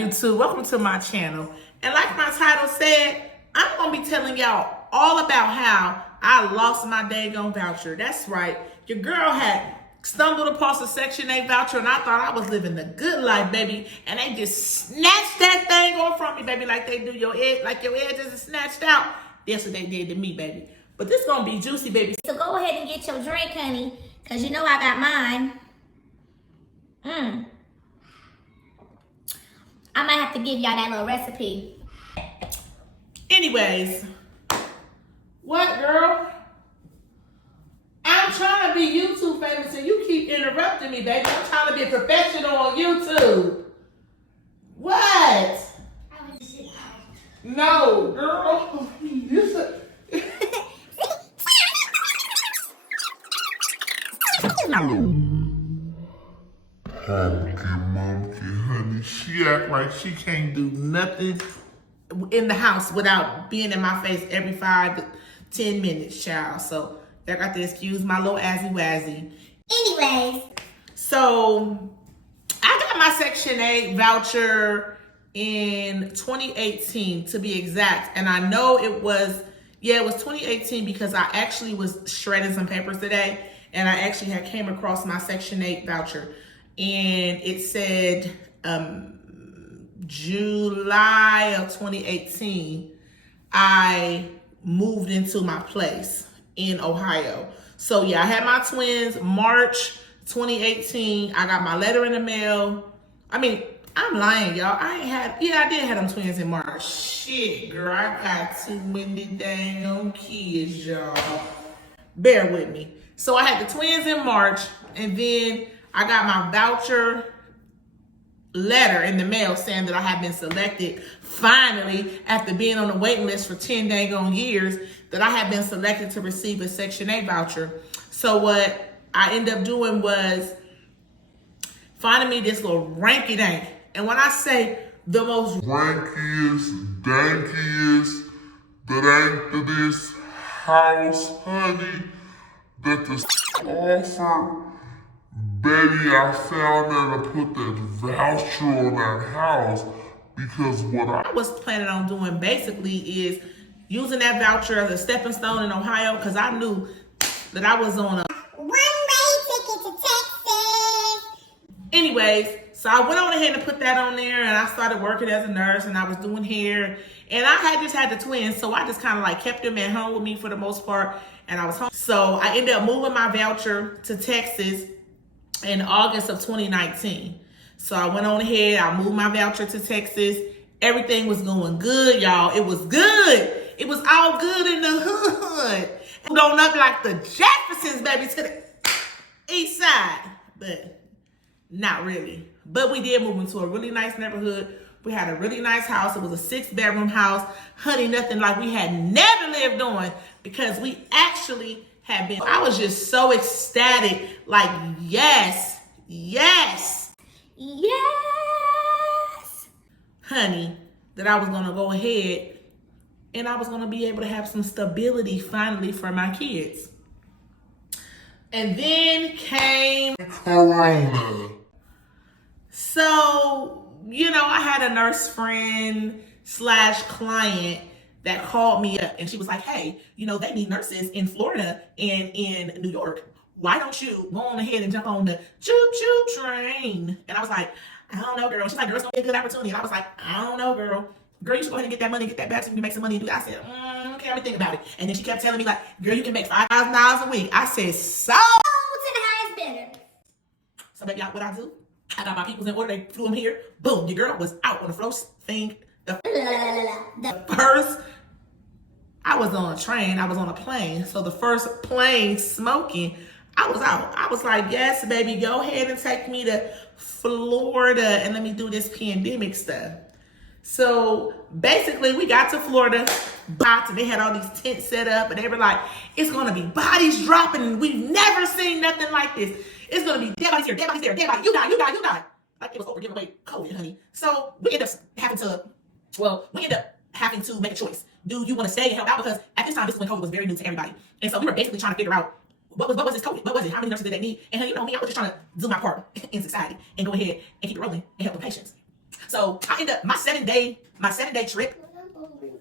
YouTube? Welcome to my channel. And like my title said, I'm going to be telling y'all all about how I lost my daggone voucher. That's right. Your girl had stumbled across a Section 8 voucher and I thought I was living the good life, baby. And they just snatched that thing off from me, baby, like they do your head, like your head just snatched out. That's what they did to me, baby. But this going to be juicy, baby. So go ahead and get your drink, honey, because you know I got mine. I might have to give y'all that little recipe. Anyways, what, girl? I'm trying to be YouTube famous and you keep interrupting me, baby. I'm trying to be a professional on YouTube. What? No, girl. Monkey, honey. She act like she can't do nothing in the house without being in my face every 5 to 10 minutes, child. So I got to excuse my little azzy wazzy. Anyways. So I got my Section 8 voucher in 2018 to be exact. And I know it was 2018 because I actually was shredding some papers today. And I actually had came across my Section 8 voucher. And it said July of 2018, I moved into my place in Ohio. So yeah, I had my twins March 2018. I got my letter in the mail. I mean, I'm lying, y'all. I did have them twins in March. Shit, girl, I got too many dang kids, y'all. Bear with me. So I had the twins in March, and then I got my voucher letter in the mail saying that I had been selected finally after being on the waiting list for 10 dang years, that I had been selected to receive a Section 8 voucher. So what I ended up doing was finding me this little ranky dank. And when I say the most rankiest, dankiest, that ain't to this house, honey, that the offer, baby, I found out to put that voucher on that house because what I was planning on doing basically is using that voucher as a stepping stone in Ohio because I knew that I was on a one-way ticket to Texas. Anyways, so I went on ahead and put that on there and I started working as a nurse and I was doing hair and I just had the twins. So I just kind of like kept them at home with me for the most part and I was home. So I ended up moving my voucher to Texas in August of 2019. So I went on ahead, I moved my voucher to Texas. Everything was going good, y'all. It was good. It was all good in the hood. Going up like the Jeffersons, baby, to the east side. But not really. But we did move into a really nice neighborhood. We had a really nice house. It was a 6-bedroom house. Honey, nothing like we had never lived on because we actually had been. I was just so ecstatic. Like, yes, honey, that I was going to go ahead and I was going to be able to have some stability finally for my kids. And then came Corona. So, I had a nurse friend / client that called me up and she was like, hey, they need nurses in Florida and in New York. Why don't you go on ahead and jump on the choo-choo train? And I was like, I don't know, girl. She's like, girl, it's going to be a good opportunity. And I was like, I don't know, girl. Girl, you should go ahead and get that money, get that back so you can make some money and do that. I said, okay, let me think about it. And then she kept telling me like, girl, you can make $5,000 a week. I said, so? To the highest bidder. So baby, what I do? I got my peoples in order. They flew them here. Boom, your girl was out on the first thing. The first, I was on a train. I was on a plane. So the first plane smoking, I was out. I was like, yes, baby, go ahead and take me to Florida and let me do this pandemic stuff. So basically we got to Florida, and they had all these tents set up and they were like, it's going to be bodies dropping and we've never seen nothing like this. It's going to be dead bodies here, dead bodies there, dead bodies. You die. Like it was over giving away COVID, honey. So we ended up having to make a choice. Do you want to stay and help out? Because at this time, this is when COVID was very new to everybody. And so we were basically trying to figure out what was this COVID? What was it? How many nurses did they need? And honey, me, I was just trying to do my part in society and go ahead and keep it rolling and help the patients. So I end up my 7-day trip.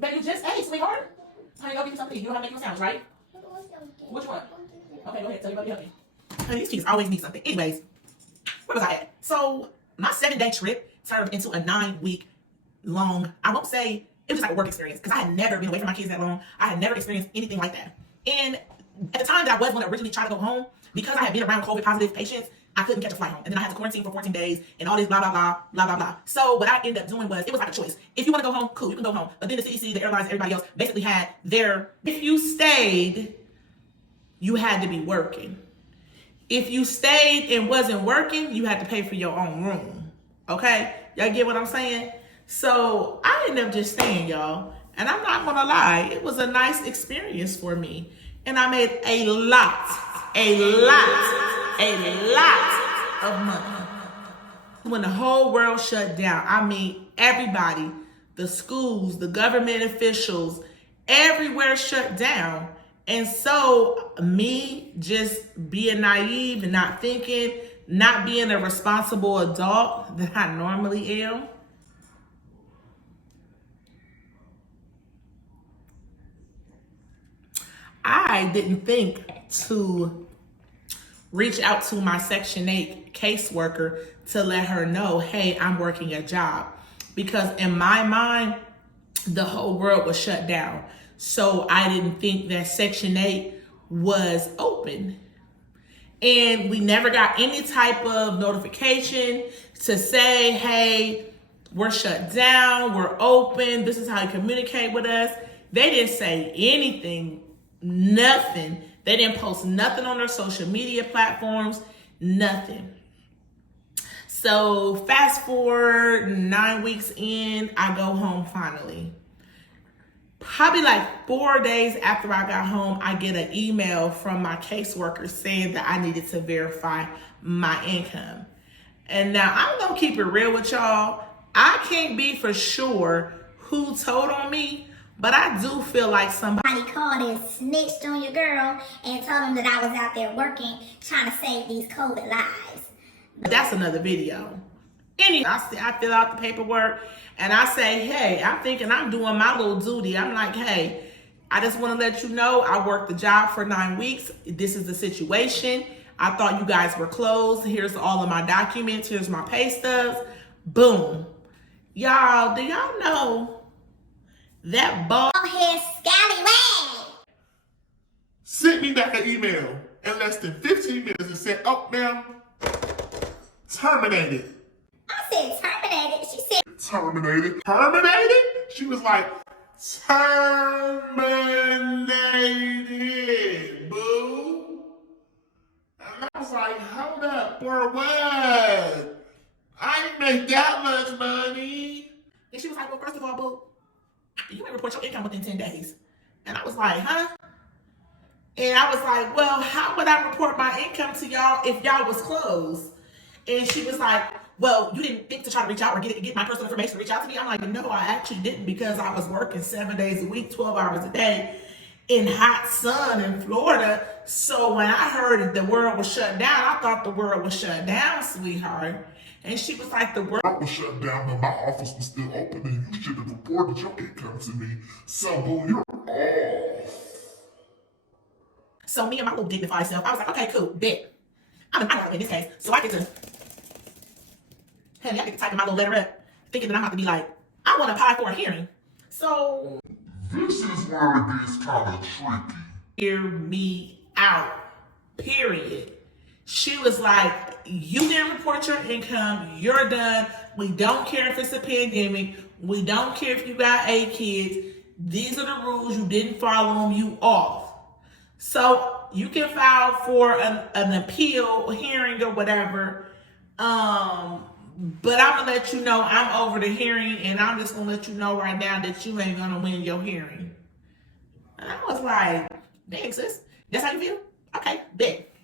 Baby, you just ate, sweetheart. Honey, go get me something. You know how to make your sounds, right? Which one? Okay, go ahead. Tell your buddy help me. Honey, these kids always need something. Anyways, where was I at? So my 7-day trip turned into a 9-week long, I won't say it was just like a work experience because I had never been away from my kids that long. I had never experienced anything like that. And at the time that I was going to originally try to go home, because I had been around COVID positive patients, I couldn't catch a flight home. And then I had to quarantine for 14 days and all this blah, blah, blah, blah, blah, blah. So what I ended up doing was, it was like a choice. If you want to go home, cool, you can go home. But then the CDC, the airlines, everybody else basically had their, if you stayed, you had to be working. If you stayed and wasn't working, you had to pay for your own room. Okay? Y'all get what I'm saying? So I ended up just staying, y'all. And I'm not gonna lie, it was a nice experience for me. And I made a lot of money. When the whole world shut down, I mean, everybody, the schools, the government officials, everywhere shut down. And so me just being naive and not thinking, not being a responsible adult that I normally am, I didn't think to reach out to my Section 8 caseworker to let her know, hey, I'm working a job. Because in my mind, the whole world was shut down. So I didn't think that Section 8 was open. And we never got any type of notification to say, hey, we're shut down, we're open, this is how you communicate with us. They didn't say anything, nothing. They didn't post nothing on their social media platforms, nothing. So fast forward 9 weeks in, I go home finally. Probably like 4 days after I got home, I get an email from my caseworker saying that I needed to verify my income. And now I'm gonna keep it real with y'all. I can't be for sure who told on me, but I do feel like somebody Called and snitched on your girl and told them that I was out there working, trying to save these COVID lives. That's another video. Anyway, I fill out the paperwork and I say, hey, I'm thinking I'm doing my little duty. I'm like, hey, I just want to let you know I worked the job for 9 weeks. This is the situation. I thought you guys were closed. Here's all of my documents. Here's my pay stubs. Boom. Y'all, do y'all know that bald head scallywag sent me back an email in less than 15 minutes and said, oh, ma'am, terminated. I said terminated. She said Terminated? Terminated? She was like, terminated, boo. And I was like, hold up, for what? I didn't make that much money. And she was like, well, first of all, boo, you may report your income within 10 days. And I was like, huh? And I was like, well, how would I report my income to y'all if y'all was closed? And she was like, well, you didn't think to try to reach out or get my personal information to reach out to me? I'm like, no, I actually didn't, because I was working 7 days a week, 12 hours a day in hot sun in Florida. So when I heard the world was shut down, I thought the world was shut down, sweetheart. And she was like, the world was shut down, but my office was still open, and you should have reported your income to me. So, boo, you're off. So me and my little dignified self, I was like, okay, cool, bet. I'm in this case. So I get to type in my little letter up, thinking that I'm about to be like, I want to apply for a hearing. So this is where it gets kind of tricky. Hear me out, period. She was like, you didn't report your income, you're done. We don't care if it's a pandemic. We don't care if you got 8 kids. These are the rules. You didn't follow them, you off. So you can file for an appeal hearing or whatever. But I'm gonna let you know I'm over the hearing, and I'm just gonna let you know right now that you ain't gonna win your hearing. And I was like, dang, sis, that's how you feel? Okay, bet.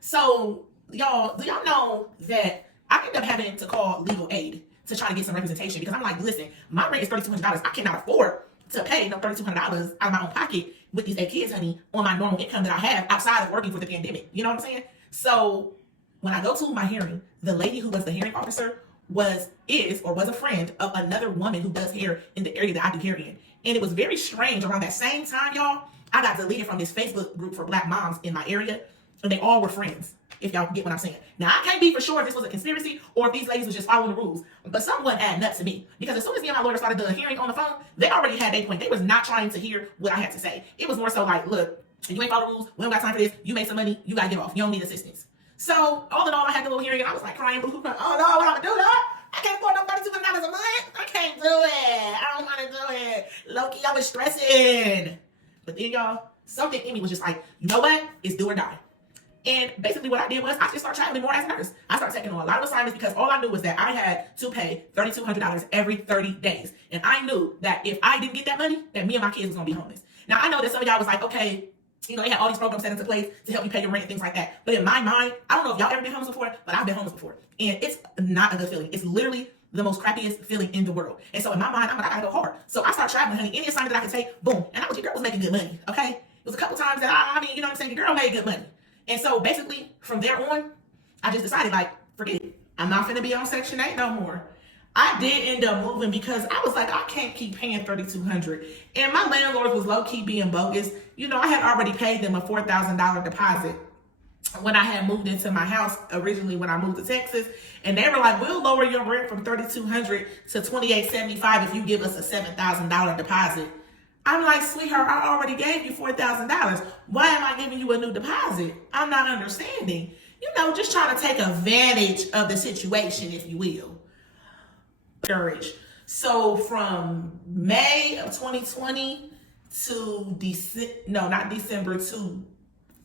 So y'all, do y'all know that I ended up having to call legal aid to try to get some representation, because I'm like, listen, my rent is $3,200. I cannot afford to pay no $3,200 out of my own pocket with these 8 kids, honey, on my normal income that I have outside of working for the pandemic. You know what I'm saying? So when I go to my hearing, the lady who was the hearing officer was a friend of another woman who does hair in the area that I do hair in. And it was very strange. Around that same time, y'all, I got deleted from this Facebook group for black moms in my area, and they all were friends, if y'all get what I'm saying. Now, I can't be for sure if this was a conspiracy or if these ladies was just following the rules, but something wasn't adding up to me. Because as soon as me and my lawyer started the hearing on the phone, they already had their point. They was not trying to hear what I had to say. It was more so like, look, you ain't follow the rules. We don't got time for this. You made some money. You got to get off. You don't need assistance. So, all in all, I had the little hearing, and I was like crying, boo-hoo, crying. Oh, no, what I'm going to do, that? I can't afford no $3,200 a month. I can't do it. I don't want to do it. Low-key, I was stressing. But then, y'all, something in me was just like, you know what? It's do or die. And basically what I did was I just started traveling more as a nurse. I started taking on a lot of assignments because all I knew was that I had to pay $3,200 every 30 days. And I knew that if I didn't get that money, that me and my kids was going to be homeless. Now, I know that some of y'all was like, okay, you know, they had all these programs set into place to help you pay your rent and things like that. But in my mind, I don't know if y'all ever been homeless before, but I've been homeless before. And it's not a good feeling. It's literally the most crappiest feeling in the world. And so in my mind, I'm like, I gotta go hard. So I started traveling, honey. Any assignment that I could take, boom. And your girl was making good money, okay? It was a couple times that I mean, you know what I'm saying? Your girl made good money. And so basically, from there on, I just decided, like, forget it. I'm not finna be on Section 8 no more. I did end up moving because I was like, I can't keep paying $3,200. And my landlord was low-key being bogus. You know, I had already paid them a $4,000 deposit when I had moved into my house originally when I moved to Texas. And they were like, we'll lower your rent from $3,200 to $2,875 if you give us a $7,000 deposit. I'm like, sweetheart, I already gave you $4,000. Why am I giving you a new deposit? I'm not understanding. You know, just trying to take advantage of the situation, if you will. Courage. So from May of 2020 to December to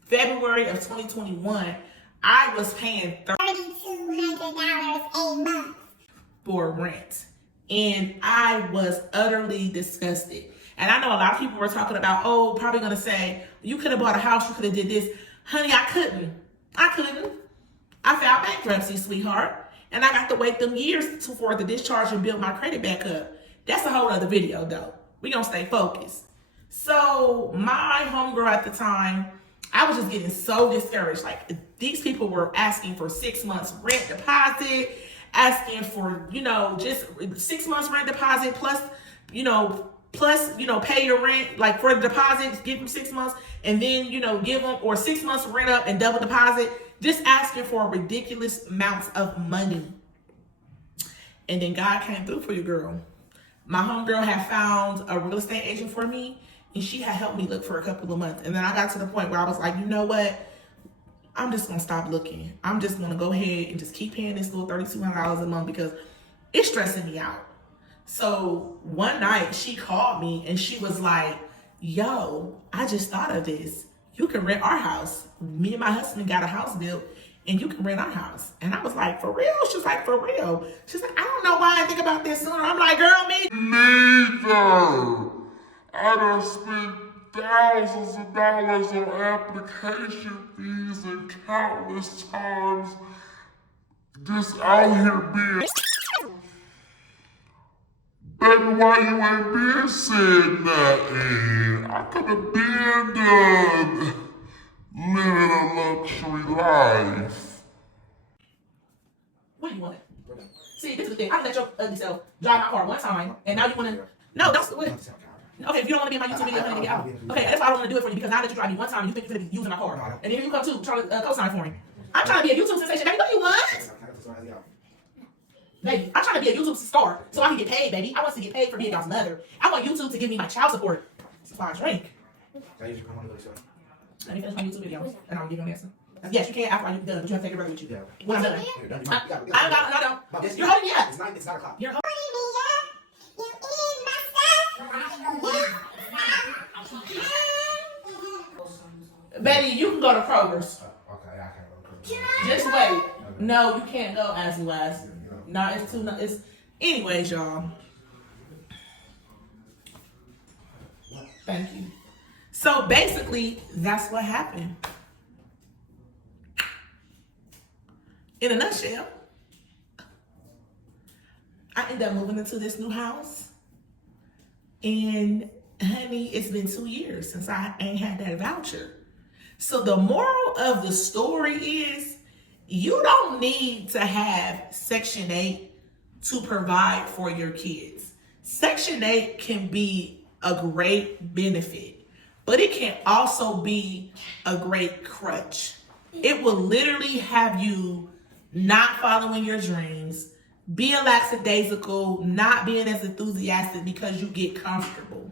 February of 2021, I was paying $3,200 a month for rent. And I was utterly disgusted. And I know a lot of people were talking about, oh, probably gonna say, you could have bought a house, you could have did this. Honey, I couldn't. I filed bankruptcy, sweetheart. And I got to wait them years for the discharge and build my credit back up. That's a whole other video though. We gonna stay focused. So my homegirl at the time, I was just getting so discouraged. Like, these people were asking for 6 months rent deposit, asking for, you know, just 6 months rent deposit plus, pay your rent, like for the deposit, give them 6 months, and then, give them, or 6 months rent up and double deposit, just asking for ridiculous amounts of money. And then God came through for you, girl. My homegirl had found a real estate agent for me, and she had helped me look for a couple of months. And then I got to the point where I was like, you know what? I'm just gonna stop looking. I'm just gonna go ahead and just keep paying this little $3,200 a month because it's stressing me out. So one night she called me and she was like, yo, I just thought of this. You can rent our house. Me and my husband got a house built and you can rent our house. And I was like, for real? She's like, for real. She's like, I don't know why I didn't think about this sooner. I'm like, girl, me neither. I done spent thousands of dollars on application fees and countless times just out here being. Baby, why you ain't been said nothing? I could have been done living a luxury life. What do you want? See, this is the thing. I let your ugly self drive my car one time, and now you want to. No, don't do it. Okay, if you don't want to be in my YouTube video, honey, get out. Okay, that's why I don't want to do it for you, because now that you drive me one time, and you think you're going to be using my car. And then you come too, trying to co-sign for me. I'm trying to be a YouTube sensation, baby. What do you want? Baby, I'm trying to be a YouTube star so I can get paid, baby. I want to get paid for being y'all's mother. I want YouTube to give me my child support. That's why I drink. Let me finish my YouTube video, and I'll give you an answer. Yes, you can after you're done, but you have to take your brother with you. When I'm done. I don't. You're holding me up. It's 9 o'clock. You're holding Baby, you can go to Kroger's. Okay, I can't go to Kroger's. Just wait. No, you can't go as wise. No, it's too. It's anyways, y'all. Thank you. So basically, that's what happened. In a nutshell, I ended up moving into this new house, and honey, it's been 2 years since I ain't had that voucher. So the moral of the story is, you don't need to have Section 8 to provide for your kids. Section 8 can be a great benefit, but it can also be a great crutch. It will literally have you not following your dreams, being lackadaisical, not being as enthusiastic because you get comfortable.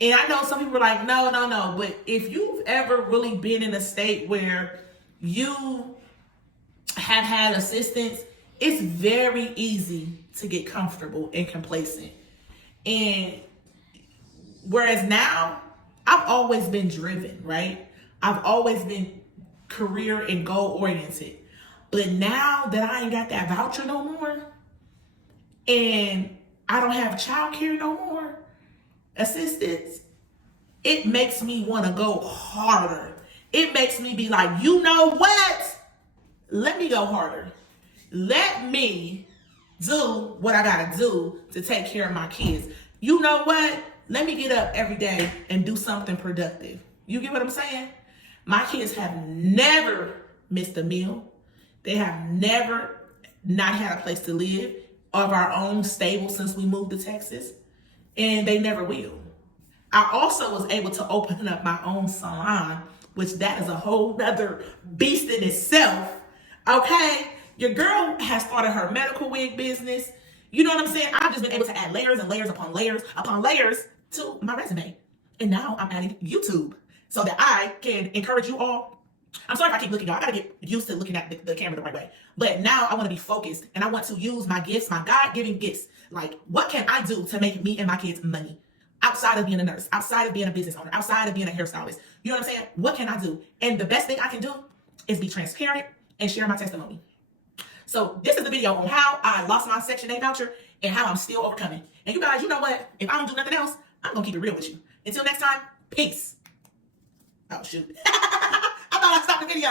And I know some people are like, no, but if you've ever really been in a state where you have had assistance, it's very easy to get comfortable and complacent. And whereas now, I've always been driven, right? I've always been career and goal oriented. But now that I ain't got that voucher no more, and I don't have childcare no more, assistance, it makes me want to go harder. It makes me be like, you know what? Let me go harder. Let me do what I gotta do to take care of my kids. You know what? Let me get up every day and do something productive. You get what I'm saying? My kids have never missed a meal. They have never not had a place to live of our own stable since we moved to Texas. And they never will. I also was able to open up my own salon, which that is a whole nother beast in itself. Okay? Your girl has started her medical wig business. You know what I'm saying? I've just been able to add layers and layers upon layers upon layers to my resume. And now I'm adding YouTube so that I can encourage you all. I'm sorry if I keep looking, y'all. I gotta get used to looking at the camera the right way. But now I want to be focused and I want to use my gifts, my God-given gifts. Like, what can I do to make me and my kids money? Outside of being a nurse, outside of being a business owner, outside of being a hairstylist. You know what I'm saying? What can I do? And the best thing I can do is be transparent and share my testimony. So this is the video on how I lost my Section 8 voucher and how I'm still overcoming. And you guys, you know what? If I don't do nothing else, I'm going to keep it real with you. Until next time, peace. Oh, shoot. I thought I stopped the video.